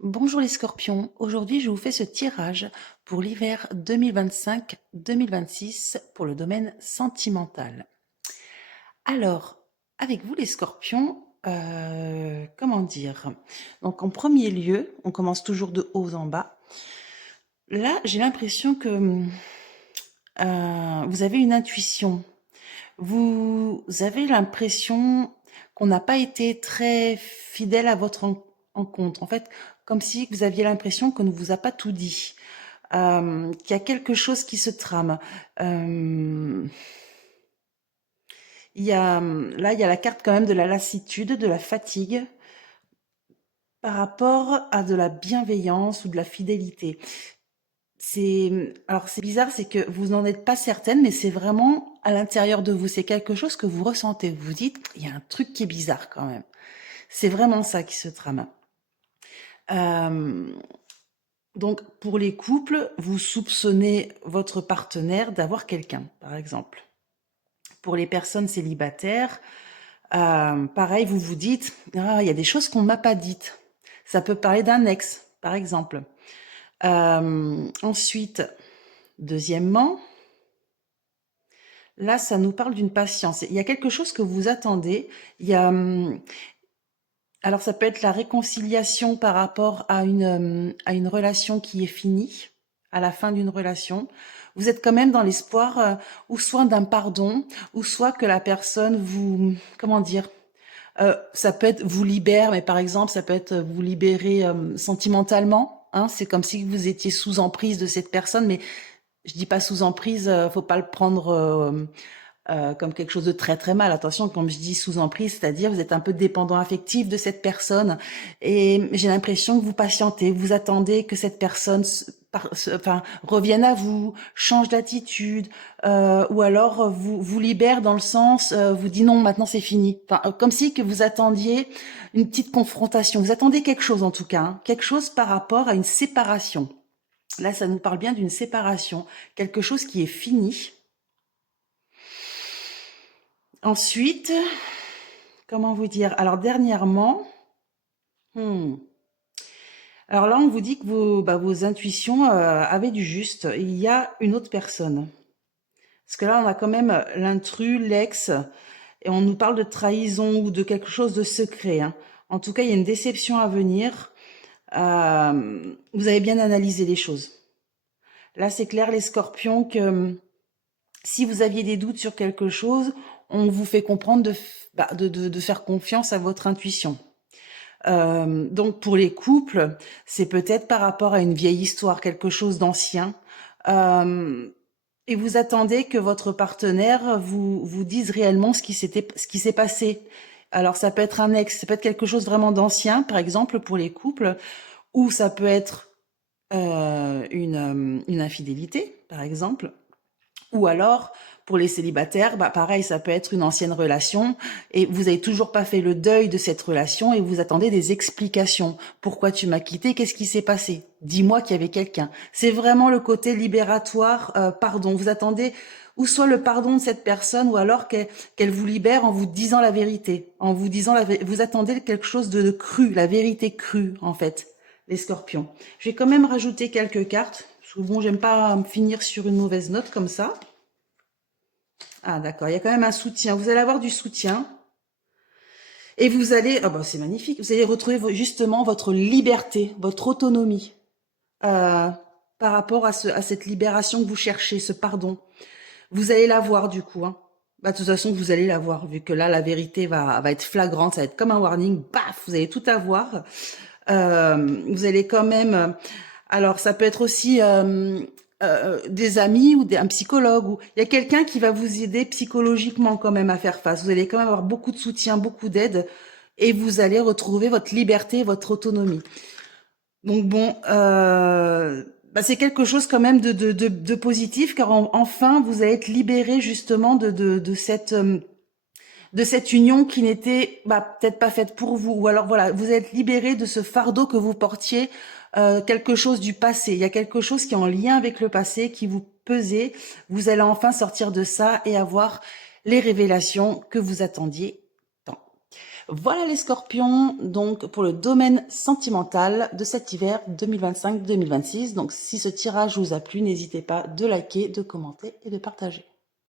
Bonjour les scorpions, aujourd'hui je vous fais ce tirage pour l'hiver 2025-2026 pour le domaine sentimental. Alors, avec vous les scorpions, comment dire? Donc en premier lieu, on commence toujours de haut en bas. Là, j'ai l'impression que vous avez une intuition. Vous avez l'impression qu'on n'a pas été très fidèle à votre encontre. En fait, comme si vous aviez l'impression qu'on ne vous a pas tout dit. Qu'il y a quelque chose qui se trame. Là, il y a la carte quand même de la lassitude, de la fatigue par rapport à de la bienveillance ou de la fidélité. Alors c'est bizarre, c'est que vous n'en êtes pas certaine, mais c'est vraiment à l'intérieur de vous. C'est quelque chose que vous ressentez. Vous vous dites, il y a un truc qui est bizarre quand même. C'est vraiment ça qui se trame. Euh, donc pour les couples, vous soupçonnez votre partenaire d'avoir quelqu'un, par exemple. Pour les personnes célibataires, pareil, vous vous dites, ah, il y a des choses qu'on ne m'a pas dites. Ça peut parler d'un ex, par exemple. Ensuite, deuxièmement, là, ça nous parle d'une patience. Il y a quelque chose que vous attendez. Il y a, alors, ça peut être la réconciliation par rapport à une relation qui est finie, à la fin d'une relation. Vous êtes quand même dans l'espoir, ou soit d'un pardon, ou soit que la personne vous, comment dire, ça peut être vous libère, mais par exemple, ça peut être vous libérer sentimentalement. Hein, c'est comme si vous étiez sous emprise de cette personne, mais je dis pas sous emprise, faut pas le prendre comme quelque chose de très très mal. Attention, comme je dis sous emprise, c'est-à-dire vous êtes un peu dépendant affectif de cette personne et j'ai l'impression que vous patientez, vous attendez que cette personne enfin, revienne à vous, change d'attitude, ou alors vous libère dans le sens, vous dit non, maintenant c'est fini. Enfin, comme si que vous attendiez une petite confrontation. Vous attendez quelque chose en tout cas, hein, quelque chose par rapport à une séparation. Là, ça nous parle bien d'une séparation, quelque chose qui est fini. Ensuite, comment vous dire? Alors dernièrement, hmm, alors là on vous dit que vos intuitions avaient du juste. Il y a une autre personne. Parce que là on a quand même l'intrus, l'ex, et on nous parle de trahison ou de quelque chose de secret. Hein. En tout cas, il y a une déception à venir. Vous avez bien analysé les choses. Là, c'est clair, les scorpions, que si vous aviez des doutes sur quelque chose, on vous fait comprendre de faire confiance à votre intuition. Donc pour les couples, c'est peut-être par rapport à une vieille histoire, quelque chose d'ancien. Et vous attendez que votre partenaire vous dise réellement ce qui s'est passé. Alors ça peut être un ex, ça peut être quelque chose vraiment d'ancien, par exemple pour les couples, ou ça peut être une infidélité, par exemple. Ou alors, pour les célibataires, bah pareil, ça peut être une ancienne relation et vous avez toujours pas fait le deuil de cette relation et vous attendez des explications. Pourquoi tu m'as quitté? Qu'est-ce qui s'est passé? Dis-moi qu'il y avait quelqu'un. C'est vraiment le côté libératoire, pardon. Vous attendez ou soit le pardon de cette personne ou alors qu'elle vous libère en vous disant la vérité, en vous disant vous attendez quelque chose de cru, la vérité crue en fait, les scorpions. Je vais quand même rajouter quelques cartes. Parce que bon, j'aime pas finir sur une mauvaise note comme ça. Ah d'accord, il y a quand même un soutien. Vous allez avoir du soutien. Et vous allez, ah bah c'est magnifique, vous allez retrouver justement votre liberté, votre autonomie euh, par rapport à cette libération que vous cherchez, ce pardon. Vous allez l'avoir du coup. Hein. Bah, de toute façon, vous allez l'avoir, vu que là, la vérité va être flagrante, ça va être comme un warning, baf, vous allez tout avoir. Vous allez quand même... alors, ça peut être aussi des amis ou un psychologue. Ou il y a quelqu'un qui va vous aider psychologiquement quand même à faire face. Vous allez quand même avoir beaucoup de soutien, beaucoup d'aide, et vous allez retrouver votre liberté, votre autonomie. Donc bon, bah, c'est quelque chose quand même de positif, car enfin, vous allez être libéré justement de cette union qui n'était peut-être pas faite pour vous, ou alors voilà, vous êtes libéré de ce fardeau que vous portiez, quelque chose du passé. Il y a quelque chose qui est en lien avec le passé, qui vous pesait. Vous allez enfin sortir de ça et avoir les révélations que vous attendiez tant. Voilà les scorpions, donc pour le domaine sentimental de cet hiver 2025-2026. Donc si ce tirage vous a plu, n'hésitez pas de liker, de commenter et de partager.